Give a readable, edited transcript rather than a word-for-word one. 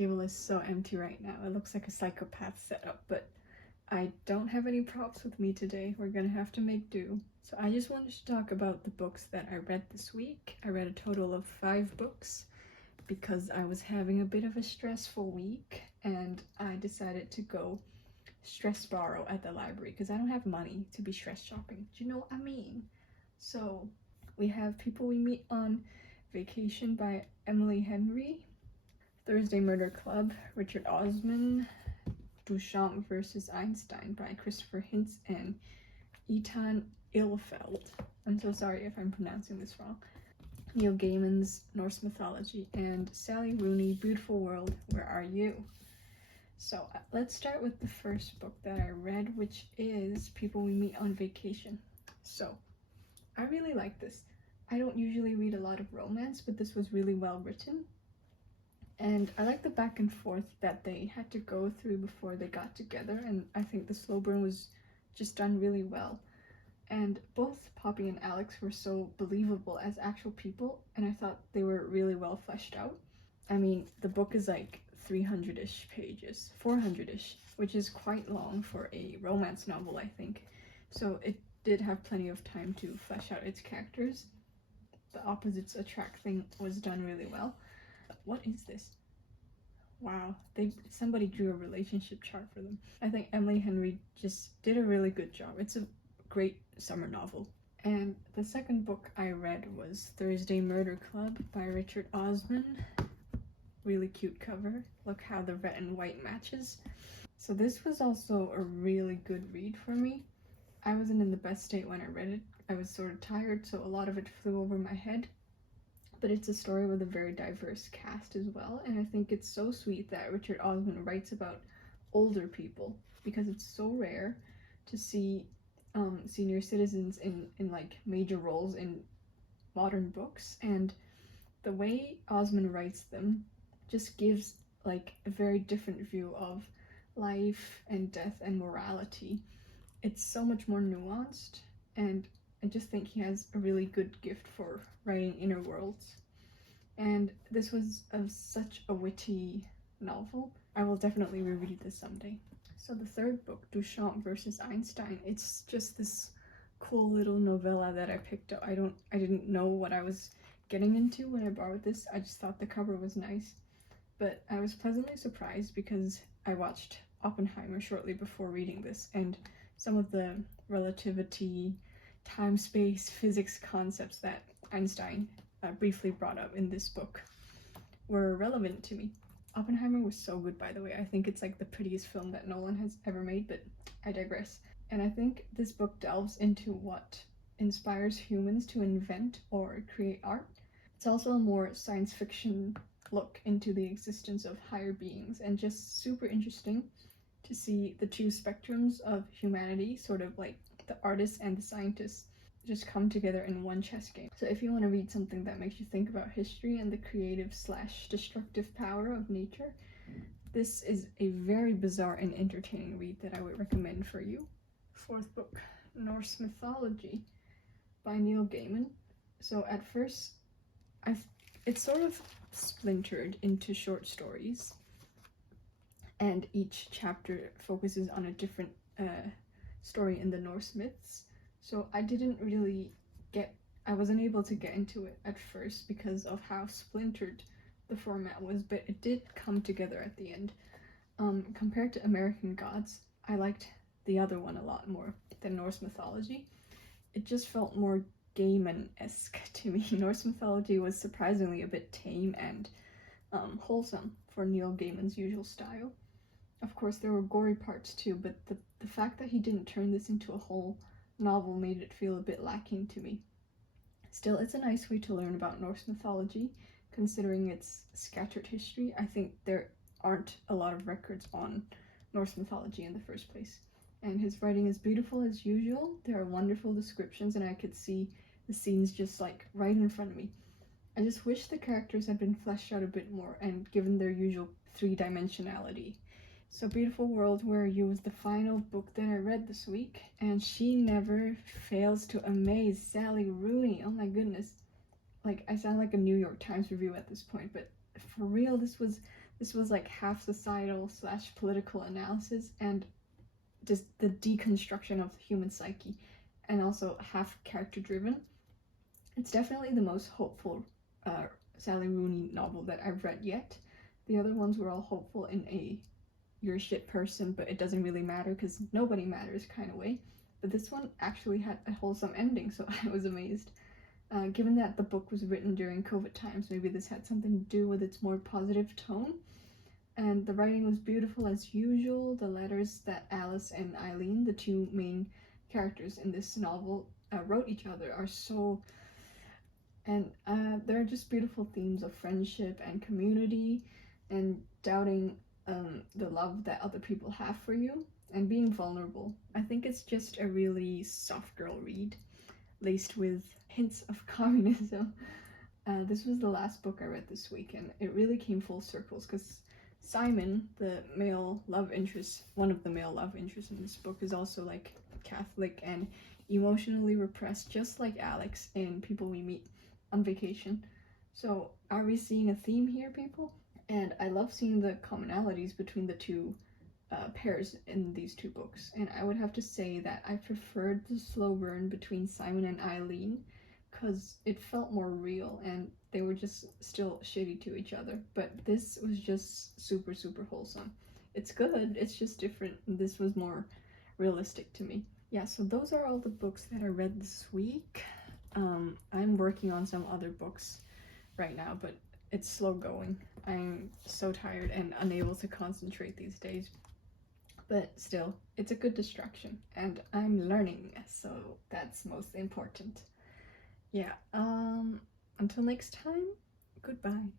table is so empty right now. It looks like a psychopath setup, but I don't have any props with me today. We're gonna have to make do. So I just wanted to talk about the books that I read this week. I read a total of 5 books because I was having a bit of a stressful week and I decided to go stress borrow at the library because I don't have money to be stress shopping. Do you know what I mean? So we have People We Meet on Vacation by Emily Henry, Thursday Murder Club, Richard Osman, Duchamp versus Einstein by Christopher Hinz and Etan Ilfeld. I'm so sorry if I'm pronouncing this wrong. Neil Gaiman's Norse Mythology, and Sally Rooney, Beautiful World, Where Are You? So let's start with the first book that I read, which is People We Meet on Vacation. So I really like this. I don't usually read a lot of romance, but this was really well written. And I like the back and forth that they had to go through before they got together, and I think the slow burn was just done really well. And both Poppy and Alex were so believable as actual people, and I thought they were really well fleshed out. I mean, the book is like 300-ish pages, 400-ish, which is quite long for a romance novel, I think. So it did have plenty of time to flesh out its characters. The opposites attract thing was done really well. What is this? Wow, somebody drew a relationship chart for them. I think Emily Henry just did a really good job. It's a great summer novel. And the second book I read was Thursday Murder Club by Richard Osman. Really cute cover. Look how the red and white matches. So this was also a really good read for me. I wasn't in the best state when I read it. I was sort of tired, so a lot of it flew over my head. But it's a story with a very diverse cast as well, and I think it's so sweet that Richard Osman writes about older people, because it's so rare to see senior citizens in like major roles in modern books, and the way Osman writes them just gives like a very different view of life and death and morality. It's so much more nuanced, and I just think he has a really good gift for writing inner worlds. And this was such a witty novel. I will definitely reread this someday. So the third book, Duchamp versus Einstein, it's just this cool little novella that I picked up. I didn't know what I was getting into when I borrowed this. I just thought the cover was nice. But I was pleasantly surprised because I watched Oppenheimer shortly before reading this, and some of the relativity, time, space, physics concepts that Einstein briefly brought up in this book were relevant to me. Oppenheimer was so good, by the way. I think it's like the prettiest film that Nolan has ever made, but I digress. And I think this book delves into what inspires humans to invent or create art. It's also a more science fiction look into the existence of higher beings, and just super interesting to see the two spectrums of humanity, sort of like the artists and the scientists, just come together in one chess game. So if you want to read something that makes you think about history and the creative / destructive power of nature, this is a very bizarre and entertaining read that I would recommend for you. Fourth book, Norse Mythology by Neil Gaiman. So at first, it's sort of splintered into short stories, and each chapter focuses on a different story in the Norse myths. So I wasn't able to get into it at first because of how splintered the format was, but it did come together at the end. Compared to American Gods, I liked the other one a lot more than Norse Mythology. It just felt more Gaiman-esque to me. Norse Mythology was surprisingly a bit tame and wholesome for Neil Gaiman's usual style. Of course, there were gory parts too, but the fact that he didn't turn this into a whole novel made it feel a bit lacking to me. Still, it's a nice way to learn about Norse mythology, considering its scattered history. I think there aren't a lot of records on Norse mythology in the first place. And his writing is beautiful as usual. There are wonderful descriptions, and I could see the scenes just like right in front of me. I just wish the characters had been fleshed out a bit more and given their usual 3-dimensionality. So Beautiful World, Where Are You was the final book that I read this week, and she never fails to amaze. Sally Rooney, oh my goodness. Like, I sound like a New York Times review at this point, but for real, this was This was like half societal / political analysis and just the deconstruction of the human psyche, and also half character driven. It's definitely the most hopeful Sally Rooney novel that I've read yet. The other ones were all hopeful in a you're a shit person, but it doesn't really matter because nobody matters kind of way. But this one actually had a wholesome ending, so I was amazed. Given that the book was written during COVID times, maybe this had something to do with its more positive tone. And the writing was beautiful as usual. The letters that Alice and Eileen, the two main characters in this novel, wrote each other are so... And there are just beautiful themes of friendship and community and doubting the love that other people have for you and being vulnerable. I think it's just a really soft girl read, laced with hints of communism. This was the last book I read this week, and it really came full circles because Simon, the male love interest, one of the male love interests in this book, is also like Catholic and emotionally repressed, just like Alex in People We Meet on Vacation. So are we seeing a theme here, people? And I love seeing the commonalities between the two pairs in these two books. And I would have to say that I preferred the slow burn between Simon and Eileen because it felt more real and they were just still shitty to each other. But this was just super, super wholesome. It's good, it's just different. This was more realistic to me. Yeah, so those are all the books that I read this week. I'm working on some other books right now, but it's slow going. I'm so tired and unable to concentrate these days. But still, it's a good distraction and I'm learning, so that's most important. Yeah, until next time, goodbye.